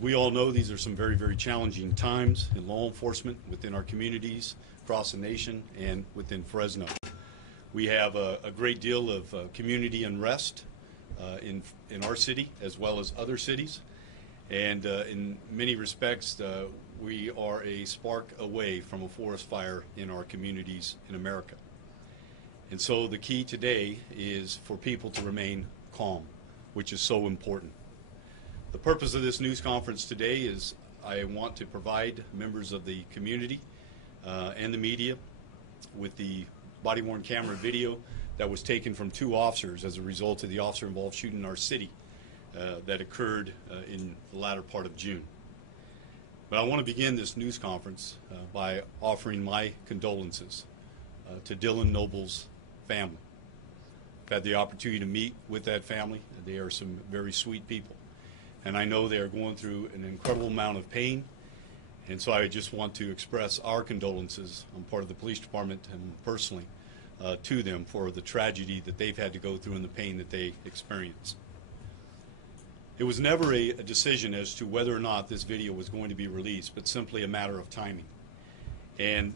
We all know these are some very, very challenging times in law enforcement within our communities, across the nation, and within Fresno. We have a great deal of community unrest in our city as well as other cities. And in many respects, we are a spark away from a forest fire in our communities in America. And so the key today is for people to remain calm, which is so important. The purpose of this news conference today is I want to provide members of the community and the media with the body-worn camera video that was taken from two officers as a result of the officer-involved shooting in our city that occurred in the latter part of June. But I want to begin this news conference by offering my condolences to Dylan Noble's family. I've had the opportunity to meet with that family. They are some very sweet people. And I know they are going through an incredible amount of pain. And so I just want to express our condolences on part of the police department and personally to them for the tragedy that they've had to go through and the pain that they experience. It was never a decision as to whether or not this video was going to be released, but simply a matter of timing. And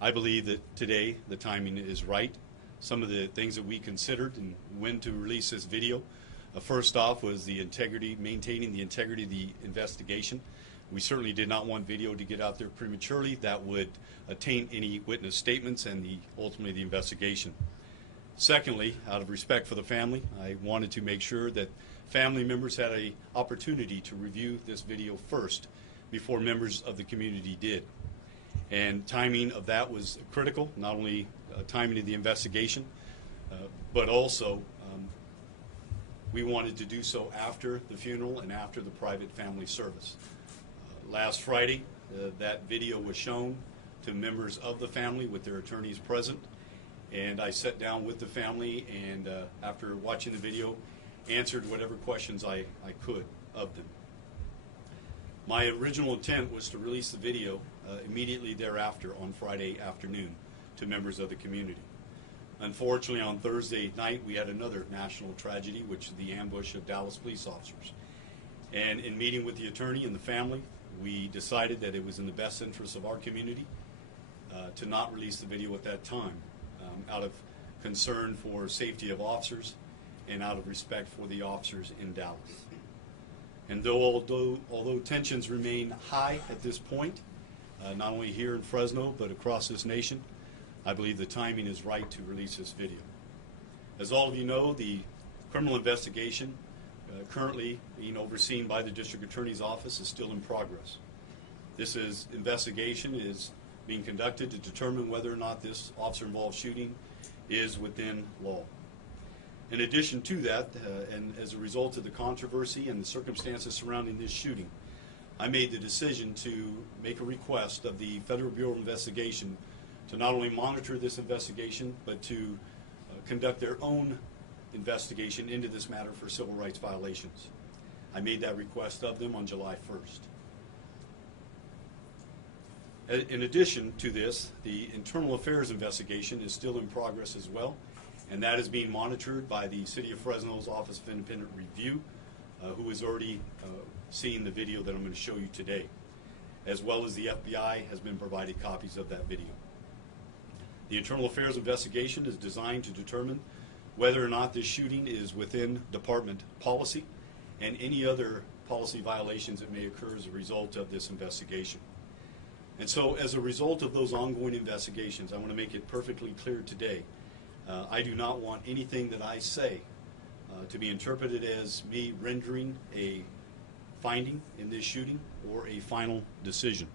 I believe that today the timing is right. Some of the things that we considered and when to release this video, first off was the integrity, maintaining the integrity of the investigation. We certainly did not want video to get out there prematurely. That would taint any witness statements and ultimately the investigation. Secondly, out of respect for the family, I wanted to make sure that family members had an opportunity to review this video first before members of the community did. And timing of that was critical, not only timing of the investigation, but also we wanted to do so after the funeral and after the private family service. Last Friday, that video was shown to members of the family with their attorneys present, and I sat down with the family and after watching the video, answered whatever questions I could of them. My original intent was to release the video immediately thereafter on Friday afternoon to members of the community. Unfortunately, on Thursday night, we had another national tragedy, which is the ambush of Dallas police officers. And in meeting with the attorney and the family, we decided that it was in the best interest of our community to not release the video at that time, out of concern for safety of officers and out of respect for the officers in Dallas. And although tensions remain high at this point, not only here in Fresno, but across this nation, I believe the timing is right to release this video. As all of you know, the criminal investigation currently being overseen by the District Attorney's Office is still in progress. This investigation is being conducted to determine whether or not this officer-involved shooting is within law. In addition to that, and as a result of the controversy and the circumstances surrounding this shooting, I made the decision to make a request of the Federal Bureau of Investigation to not only monitor this investigation, but to conduct their own investigation into this matter for civil rights violations. I made that request of them on July 1st. In addition to this, the internal affairs investigation is still in progress as well, and that is being monitored by the City of Fresno's Office of Independent Review, who has already seen the video that I'm going to show you today, as well as the FBI has been provided copies of that video. The internal affairs investigation is designed to determine whether or not this shooting is within department policy and any other policy violations that may occur as a result of this investigation. And so as a result of those ongoing investigations, I want to make it perfectly clear today, I do not want anything that I say to be interpreted as me rendering a finding in this shooting or a final decision.